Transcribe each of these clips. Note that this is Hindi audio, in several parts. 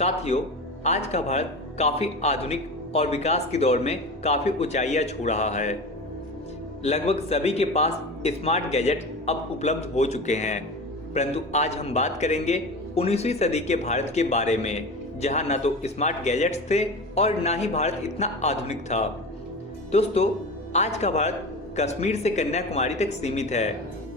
साथियों, आज का भारत काफी आधुनिक और विकास के दौर में काफी ऊंचाइयां छू रहा है। लगभग सभी के पास स्मार्ट गैजेट अब उपलब्ध हो चुके हैं। परंतु आज हम बात करेंगे 19वीं सदी के भारत के बारे में, जहां न तो स्मार्ट गैजेट्स थे और न ही भारत इतना आधुनिक था। दोस्तों, आज का भारत कश्मीर से कन्याकुमारी तक सीमित है,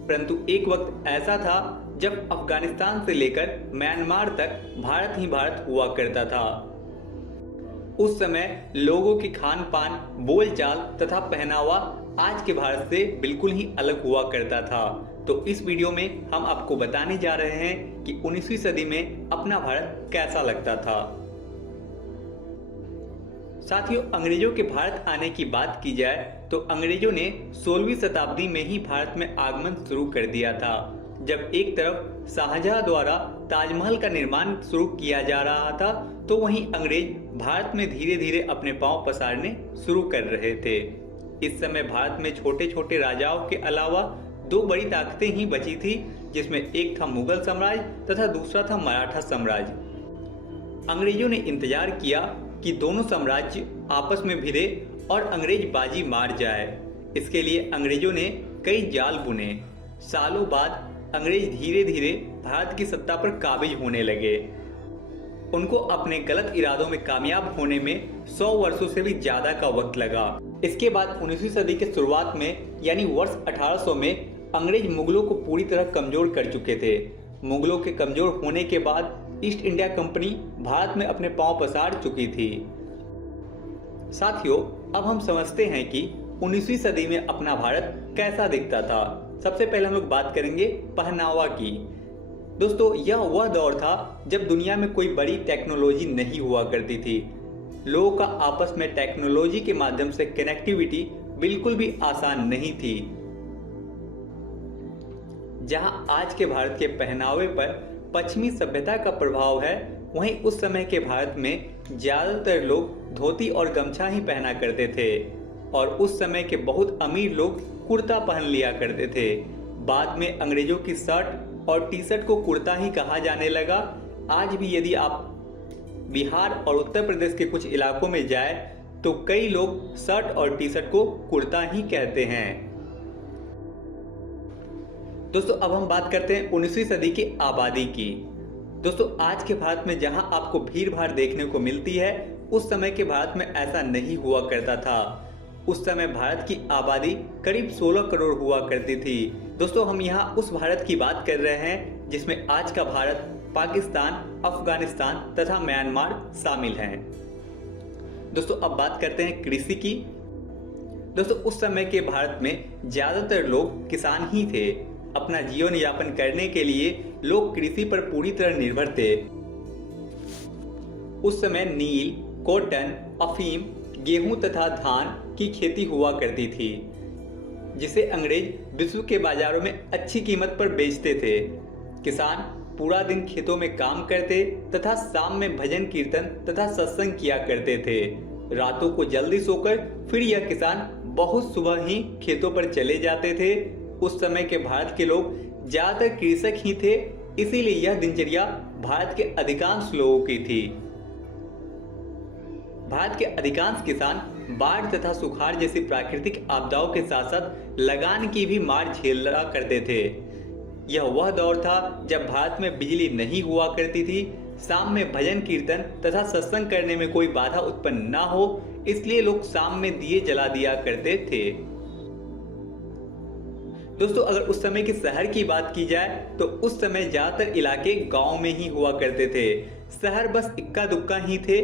परंतु एक वक्त ऐसा था जब अफगानिस्तान से लेकर म्यांमार तक भारत ही भारत हुआ करता था। उस समय लोगों की खान पान, बोलचाल तथा पहनावा आज के भारत से बिल्कुल ही अलग हुआ करता था। तो इस वीडियो में हम आपको बताने जा रहे हैं कि 19वीं सदी में अपना भारत कैसा लगता था। साथियों, अंग्रेजों के भारत आने की बात की जाए तो अंग्रेजों ने 16वीं शताब्दी में ही भारत में आगमन शुरू कर दिया था, जब एक तरफ शाहजहां द्वारा ताजमहल का निर्माण शुरू किया जा रहा था, तो वहीं अंग्रेज भारत में धीरे धीरे अपने पांव पसारने शुरू कर रहे थे। इस समय भारत में छोटे छोटे राजाओं के अलावा दो बड़ी ताकतें ही बची थी, जिसमें एक था मुगल साम्राज्य तथा दूसरा था मराठा साम्राज्य। अंग्रेजों ने इंतजार किया कि दोनों साम्राज्य आपस में भिड़े और अंग्रेज बाजी मार जाए। इसके लिए अंग्रेजों ने कई जाल बुने। सालों बाद अंग्रेज धीरे धीरे भारत की सत्ता पर काबिज होने लगे। उनको अपने गलत इरादों में कामयाब होने में 100 वर्षों से भी ज्यादा का वक्त लगा। इसके बाद 19वीं सदी के शुरुआत में यानी वर्ष 1800 में अंग्रेज मुगलों को पूरी तरह कमजोर कर चुके थे। मुगलों के कमजोर होने के बाद ईस्ट इंडिया कंपनी भारत में अपने पांव पसार चुकी थी। साथियों, अब हम समझते हैं कि 19वीं सदी में अपना भारत कैसा दिखता था। सबसे पहले हम लोग बात करेंगे पहनावा की। दोस्तों, यह वह दौर था जब दुनिया में कोई बड़ी टेक्नोलॉजी नहीं हुआ करती थी। लोगों का आपस में टेक्नोलॉजी के माध्यम से कनेक्टिविटी बिल्कुल भी आसान नहीं थी। जहां आज के भारत के पहनावे पर पश्चिमी सभ्यता का प्रभाव है, वहीं उस समय के भारत में ज्यादातर लोग धोती और गमछा ही पहना करते थे और उस समय के बहुत अमीर लोग कुर्ता पहन लिया करते थे। बाद में अंग्रेजों की शर्ट और टी शर्ट को कुर्ता ही कहा जाने लगा। आज भी यदि आप बिहार और उत्तर प्रदेश के कुछ इलाकों में जाए तो कई लोग शर्ट और टी शर्ट को कुर्ता ही कहते हैं। दोस्तों, अब हम बात करते हैं 19वीं सदी की आबादी की। दोस्तों, आज के भारत में जहां आपको भीड़ भाड़ देखने को मिलती है, उस समय के भारत में ऐसा नहीं हुआ करता था। उस समय भारत की आबादी करीब 16 करोड़ हुआ करती थी। दोस्तों, हम यहाँ उस भारत की बात कर रहे हैं जिसमें आज का भारत, पाकिस्तान, अफगानिस्तान तथा म्यांमार शामिल हैं। दोस्तों, अब बात करते हैं कृषि की। दोस्तों, उस समय के भारत में ज्यादातर लोग किसान ही थे। अपना जीवन यापन करने के लिए लोग कृषि पर पूरी तरह निर्भर थे। उस समय नील, कॉटन, अफीम, गेहूं तथा धान की खेती हुआ करती थी, जिसे अंग्रेज विश्व के बाजारों में अच्छी कीमत पर बेचते थे। किसान पूरा दिन खेतों में काम करते तथा शाम में भजन कीर्तन तथा सत्संग किया करते थे। रातों को जल्दी सोकर फिर यह किसान बहुत सुबह ही खेतों पर चले जाते थे। उस समय के भारत के लोग ज्यादातर कृषक ही थे, इसीलिए यह दिनचर्या भारत के अधिकांश लोगों की थी। भारत के अधिकांश किसान बाढ़ तथा सुखाड़ जैसी प्राकृतिक आपदाओं के साथ साथ लगान की भी मार झेला करते थे। यह वह दौर था जब भारत में बिजली नहीं हुआ करती थी। शाम में भजन कीर्तन तथा सत्संग करने में कोई बाधा उत्पन्न ना हो, इसलिए लोग शाम में दिए जला दिया करते थे। दोस्तों, अगर उस समय के शहर की बात की जाए तो उस समय ज्यादातर इलाके गांव में ही हुआ करते थे। शहर बस इक्का दुक्का ही थे।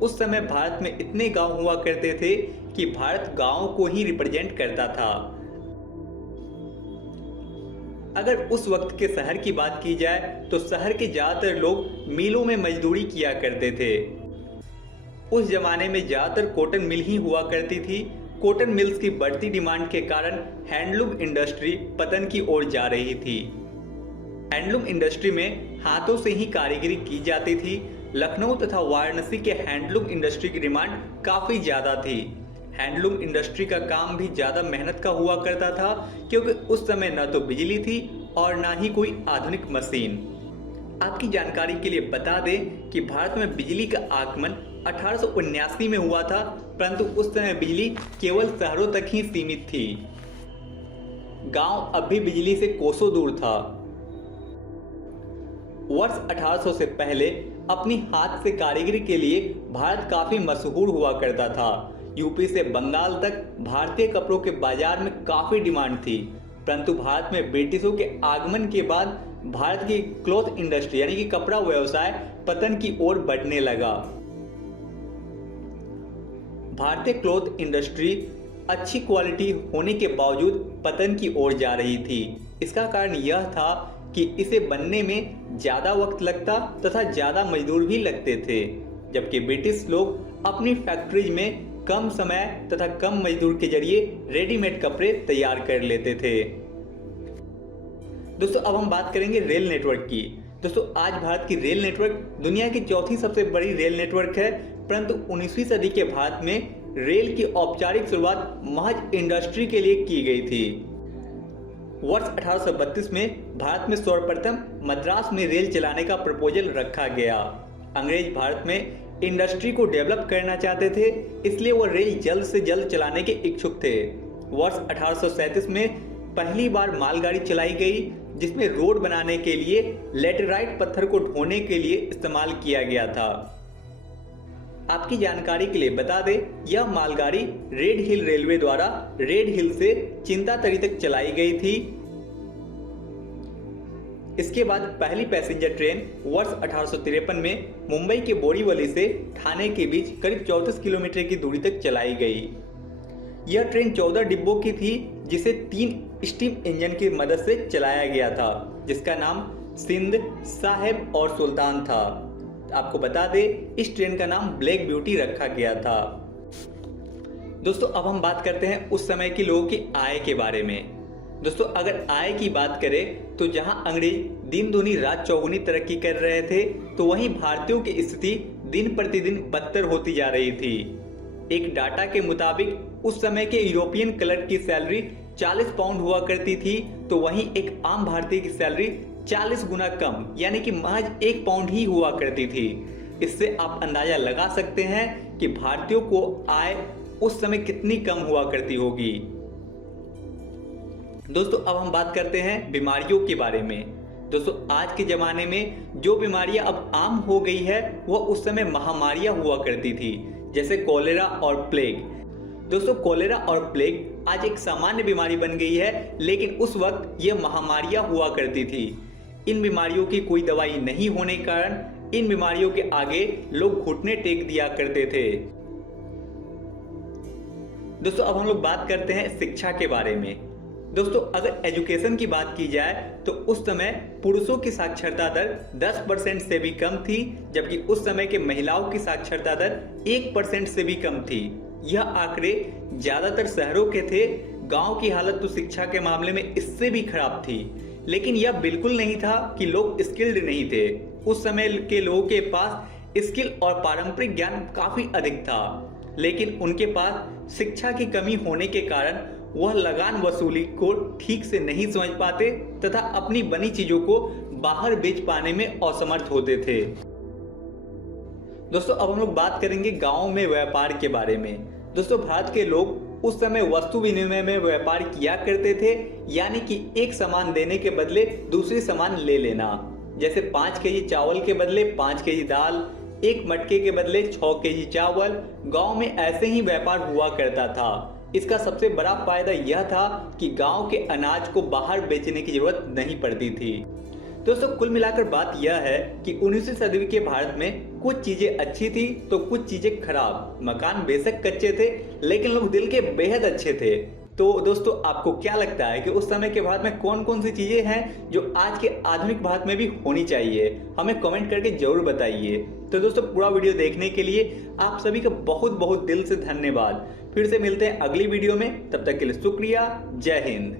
उस समय भारत में इतने गांव हुआ करते थे कि भारत गांव को ही रिप्रेजेंट करता था। अगर उस वक्त के शहर की बात की जाए तो शहर के ज्यादातर लोग मिलों में मजदूरी किया करते थे। उस जमाने में ज्यादातर कॉटन मिल ही हुआ करती थी। कॉटन मिल्स की बढ़ती डिमांड के कारण हैंडलूम इंडस्ट्री पतन की ओर जा रही थी। हैंडलूम इंडस्ट्री में हाथों से ही कारीगरी की जाती थी। लखनऊ तथा वाराणसी के हैंडलूम इंडस्ट्री की डिमांड काफी ज्यादा थी। हैंडलूम इंडस्ट्री का काम भी ज्यादा मेहनत का हुआ करता था, क्योंकि उस समय न तो बिजली थी और न ही कोई आधुनिक मशीन। आपकी जानकारी के लिए बता दें कि भारत में बिजली का आगमन 1879 में हुआ था, परंतु उस समय बिजली केवल शहरों तक ही सीमित थी। गांव अब भी बिजली से कोसों दूर था। वर्ष 1800 से पहले अपनी हाथ से कारीगरी के लिए भारत काफी मशहूर हुआ करता था। यूपी से बंगाल तक भारतीय कपड़ों के बाजार में काफी डिमांड थी, परंतु भारत में ब्रिटिशों के आगमन के बाद भारत की क्लॉथ इंडस्ट्री यानी कि कपड़ा व्यवसाय पतन की ओर बढ़ने लगा। भारतीय क्लॉथ इंडस्ट्री अच्छी क्वालिटी होने के बावजूद पतन की ओर जा रही थी। इसका कारण यह था कि इसे बनने में ज़्यादा वक्त लगता तथा ज़्यादा मजदूर भी लगते थे, जबकि ब्रिटिश लोग अपनी फैक्ट्रीज में कम समय तथा कम मजदूर के जरिए रेडीमेड कपड़े तैयार कर लेते थे। दोस्तों अब हम बात करेंगे रेल नेटवर्क की। दोस्तों आज भारत की रेल नेटवर्क दुनिया की चौथी सबसे बड़ी रेल नेटवर्क है, परंतु 19वीं सदी के भारत में रेल की औपचारिक शुरुआत महज इंडस्ट्री के लिए की गई थी। वर्ष 1832 में भारत में सर्वप्रथम मद्रास में रेल चलाने का प्रपोजल रखा गया। अंग्रेज भारत में इंडस्ट्री को डेवलप करना चाहते थे, इसलिए वो रेल जल्द से जल्द चलाने के इच्छुक थे। वर्ष 1837 में पहली बार मालगाड़ी चलाई गई, जिसमें रोड बनाने के लिए लेटेराइट पत्थर को ढोने के लिए इस्तेमाल किया गया था। आपकी जानकारी के लिए बता दें, यह मालगाड़ी रेड हिल रेलवे द्वारा रेड हिल से चिंतातरी तक चलाई गई थी। इसके बाद पहली पैसेंजर ट्रेन वर्ष 1853 में मुंबई के बोरीवली से ठाणे के बीच करीब 34 किलोमीटर की दूरी तक चलाई गई। यह ट्रेन 14 डिब्बों की थी, जिसे 3 स्टीम इंजन की मदद से चलाया गया था, जिसका नाम सिंध, साहेब और सुल्तान था। आपको बता दें, इस ट्रेन का नाम ब्लैक ब्यूटी रखा गया था। दोस्तों अब हम बात करते हैं उस समय के लोगों की आय के बारे में। दोस्तों अगर आय की बात करें तो जहां अंग्रेज दिन दूनी रात चौगुनी तरक्की कर रहे थे, तो वहीं भारतीयों की स्थिति दिन प्रतिदिन बदतर होती जा रही थी। एक डाटा के मुताबिक उस समय के यूरोपियन क्लर्क की सैलरी 40 पाउंड हुआ करती थी, तो वहीं एक आम भारतीय की सैलरी 40 गुना कम यानी कि महज 1 पाउंड ही हुआ करती थी। इससे आप अंदाजा लगा सकते हैं कि भारतीयों को आय उस समय कितनी कम हुआ करती होगी। दोस्तों अब हम बात करते हैं बीमारियों के बारे में। दोस्तों आज के जमाने में जो बीमारियां अब आम हो गई है, वह उस समय महामारियां हुआ करती थी, जैसे कॉलेरा और प्लेग। दोस्तों कोलेरा और प्लेग आज एक सामान्य बीमारी बन गई है, लेकिन उस वक्त ये महामारियां हुआ करती थी। इन बीमारियों की कोई दवाई नहीं होने के कारण इन बीमारियों के आगे लोग घुटने टेक दिया करते थे। दोस्तों अब हम लोग बात करते हैं शिक्षा के बारे में। दोस्तों अगर एजुकेशन की बात की जाए तो उस समय पुरुषों की साक्षरता दर 10% से भी कम थी, जबकि उस समय के महिलाओं की साक्षरता दर 1% से भी कम थी। यह आंकड़े ज्यादातर शहरों के थे। गांव की हालत तो शिक्षा के मामले में इससे भी खराब थी, लेकिन यह बिल्कुल नहीं था कि लोग स्किल्ड नहीं थे। उस समय के लोगों के पास स्किल और पारंपरिक ज्ञान काफी अधिक था, लेकिन उनके पास शिक्षा की कमी होने के कारण वह लगान वसूली को ठीक से नहीं समझ पाते तथा अपनी बनी चीजों को बाहर बेच पाने में असमर्थ होते थे। दोस्तों अब हम लोग बात करेंगे गांवों में व्यापार के बारे में। दोस्तों भारत के लोग उस समय वस्तु विनिमय में व्यापार किया करते थे, यानी कि एक सामान देने के बदले दूसरी सामान ले लेना। जैसे 5 केजी चावल के बदले 5 केजी दाल, एक मटके के बदले 6 केजी चावल। गांव में ऐसे ही व्यापार हुआ करता था। इसका सबसे बड़ा फायदा यह था कि गांव के अनाज को बाहर बेचने की जरूरत नहीं पड़ती थी। दोस्तों कुल मिलाकर बात यह है कि 19वीं सदी के भारत में कुछ चीजें अच्छी थी तो कुछ चीजें खराब। मकान बेशक कच्चे थे, लेकिन लोग दिल के बेहद अच्छे थे। तो दोस्तों आपको क्या लगता है कि उस समय के भारत में कौन कौन सी चीजें हैं जो आज के आधुनिक भारत में भी होनी चाहिए? हमें कमेंट करके जरूर बताइए। तो दोस्तों पूरा वीडियो देखने के लिए आप सभी का बहुत बहुत दिल से धन्यवाद। फिर से मिलते हैं अगली वीडियो में, तब तक के लिए शुक्रिया। जय हिंद।